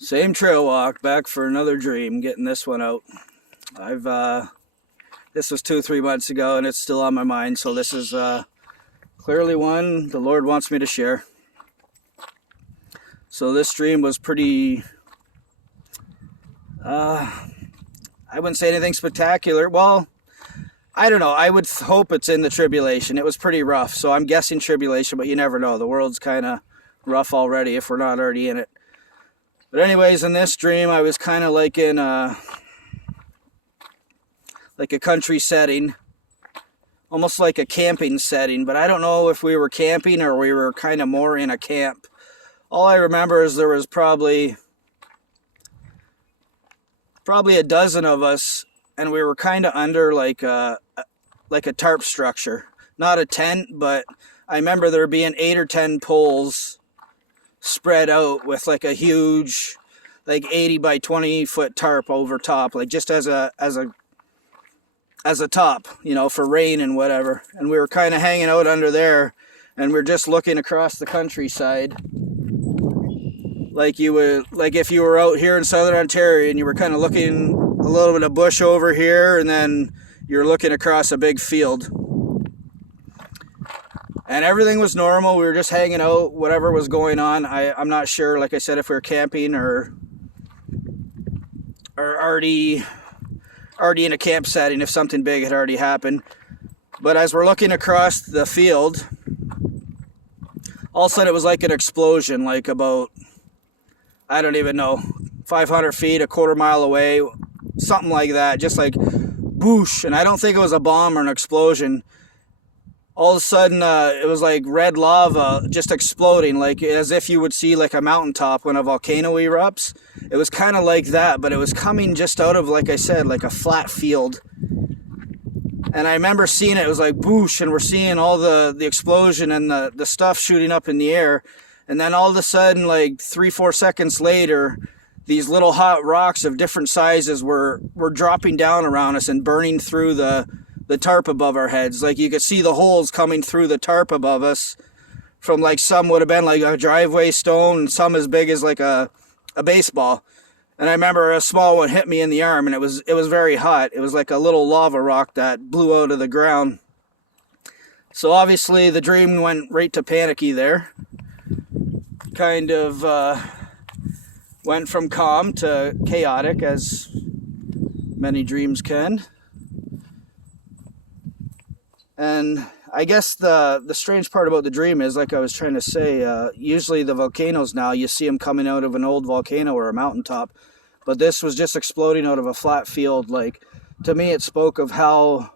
Same trail walk, back for another dream, getting this one out. I've this was 2 3 months ago and it's still on my mind, so this is clearly one the Lord wants me to share. So this dream was pretty I wouldn't say anything spectacular. Well, I don't know. I would hope it's in the tribulation. It was pretty rough, so I'm guessing tribulation, but you never know. The world's kind of rough already if we're not already in it. But anyways, in this dream, I was kind of like in like a country setting, almost like a camping setting. But I don't know if we were camping or we were kind of more in a camp. All I remember is there was probably a dozen of us, and we were kind of under like a tarp structure, not a tent, but I remember there being 8 or 10 poles spread out with like a huge, like 80 by 20 foot tarp over top, like just as a top, for rain and whatever. And we were kind of hanging out under there, and we're just looking across the countryside, like you would, like if you were out here in southern Ontario and you were kind of looking a little bit of bush over here, and then you're looking across a big field. And everything was normal. We were just hanging out, whatever was going on. I'm not sure, like I said, if we were camping or already in a camp setting, if something big had already happened. But as we're looking across the field, all of a sudden it was like an explosion, like about, I don't even know, 500 feet, a quarter mile away, something like that, just like boosh. And I don't think it was a bomb or an explosion. All of a sudden, it was like red lava just exploding, like as if you would see like a mountaintop when a volcano erupts. It was kind of like that, but it was coming just out of, like I said, like a flat field. And I remember seeing it. It was like boosh, and we're seeing all the explosion and the stuff shooting up in the air. And then all of a sudden, like 3 4 seconds later, these little hot rocks of different sizes were dropping down around us and burning through the tarp above our heads. Like you could see the holes coming through the tarp above us, from like some would have been like a driveway stone, and some as big as like a baseball. And I remember a small one hit me in the arm, and it was very hot. It was like a little lava rock that blew out of the ground. So obviously the dream went right to panicky there. Kind of went from calm to chaotic, as many dreams can. And I guess the strange part about the dream is, like I was trying to say, usually the volcanoes now, you see them coming out of an old volcano or a mountaintop. But this was just exploding out of a flat field. Like, to me, it spoke of how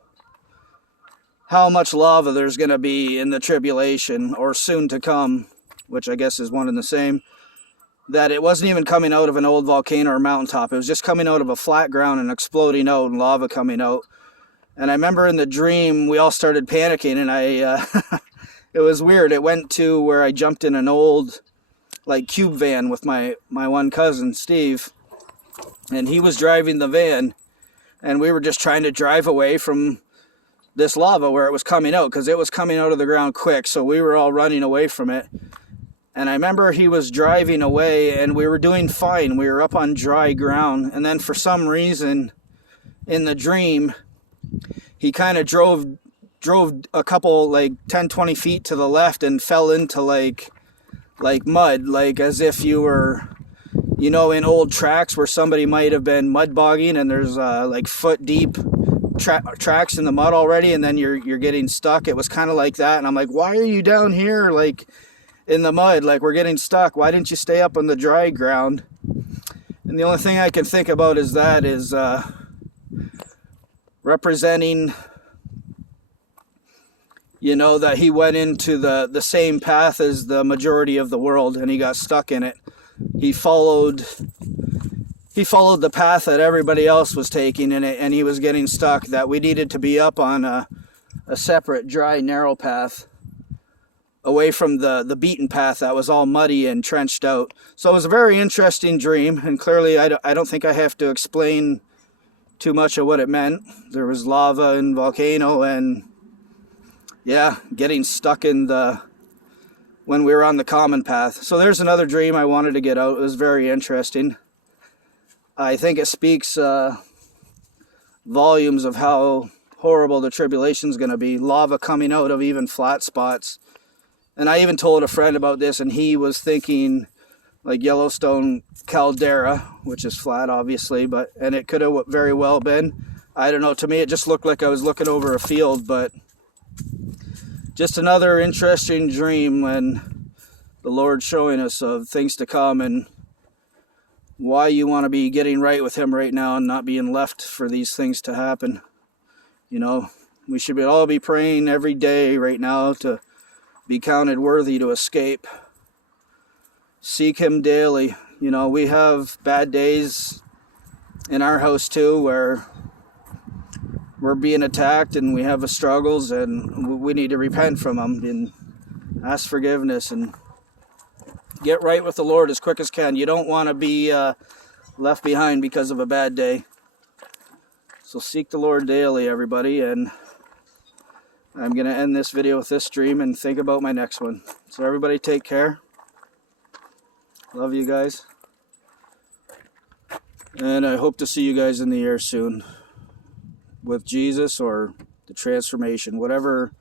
much lava there's going to be in the tribulation, or soon to come, which I guess is one and the same. That it wasn't even coming out of an old volcano or mountaintop. It was just coming out of a flat ground and exploding out, and lava coming out. And I remember in the dream, we all started panicking, and it was weird. It went to where I jumped in an old, like, cube van with my one cousin, Steve. And he was driving the van, and we were just trying to drive away from this lava where it was coming out, because it was coming out of the ground quick, so we were all running away from it. And I remember he was driving away, and we were doing fine. We were up on dry ground, and then for some reason, in the dream, he kind of drove a couple, like 10-20 feet to the left, and fell into like mud, like as if you were, in old tracks where somebody might have been mud bogging, and there's like foot deep tracks in the mud already, and then you're getting stuck. It was kind of like that. And I'm like, why are you down here, like in the mud? Like, we're getting stuck. Why didn't you stay up on the dry ground? And the only thing I can think about is representing, that he went into the same path as the majority of the world, and he got stuck in it. He followed the path that everybody else was taking, and he was getting stuck. That we needed to be up on a separate, dry, narrow path, away from the beaten path that was all muddy and trenched out. So it was a very interesting dream, and clearly I don't think I have to explain too much of what it meant. There was lava and volcano, and yeah, getting stuck in the when we were on the common path. So there's another dream I wanted to get out. It was very interesting. I think it speaks volumes of how horrible the tribulation is going to be. Lava coming out of even flat spots. And I even told a friend about this, and he was thinking like Yellowstone caldera, which is flat, obviously, and it could have very well been. I don't know. To me, it just looked like I was looking over a field, but just another interesting dream when the Lord's showing us of things to come and why you want to be getting right with Him right now and not being left for these things to happen. You know, we should all be praying every day right now to be counted worthy to escape. Seek Him daily. You know, we have bad days in our house too where we're being attacked and we have the struggles, and we need to repent from them and ask forgiveness and get right with the Lord as quick as can. You don't want to be left behind because of a bad day. So seek the Lord daily, everybody, and I'm going to end this video with this dream and think about my next one. So everybody take care. Love you guys. And I hope to see you guys in the air soon with Jesus or the transformation, whatever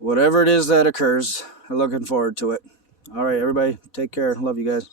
it is that occurs. I'm looking forward to it. All right, everybody, take care. Love you guys.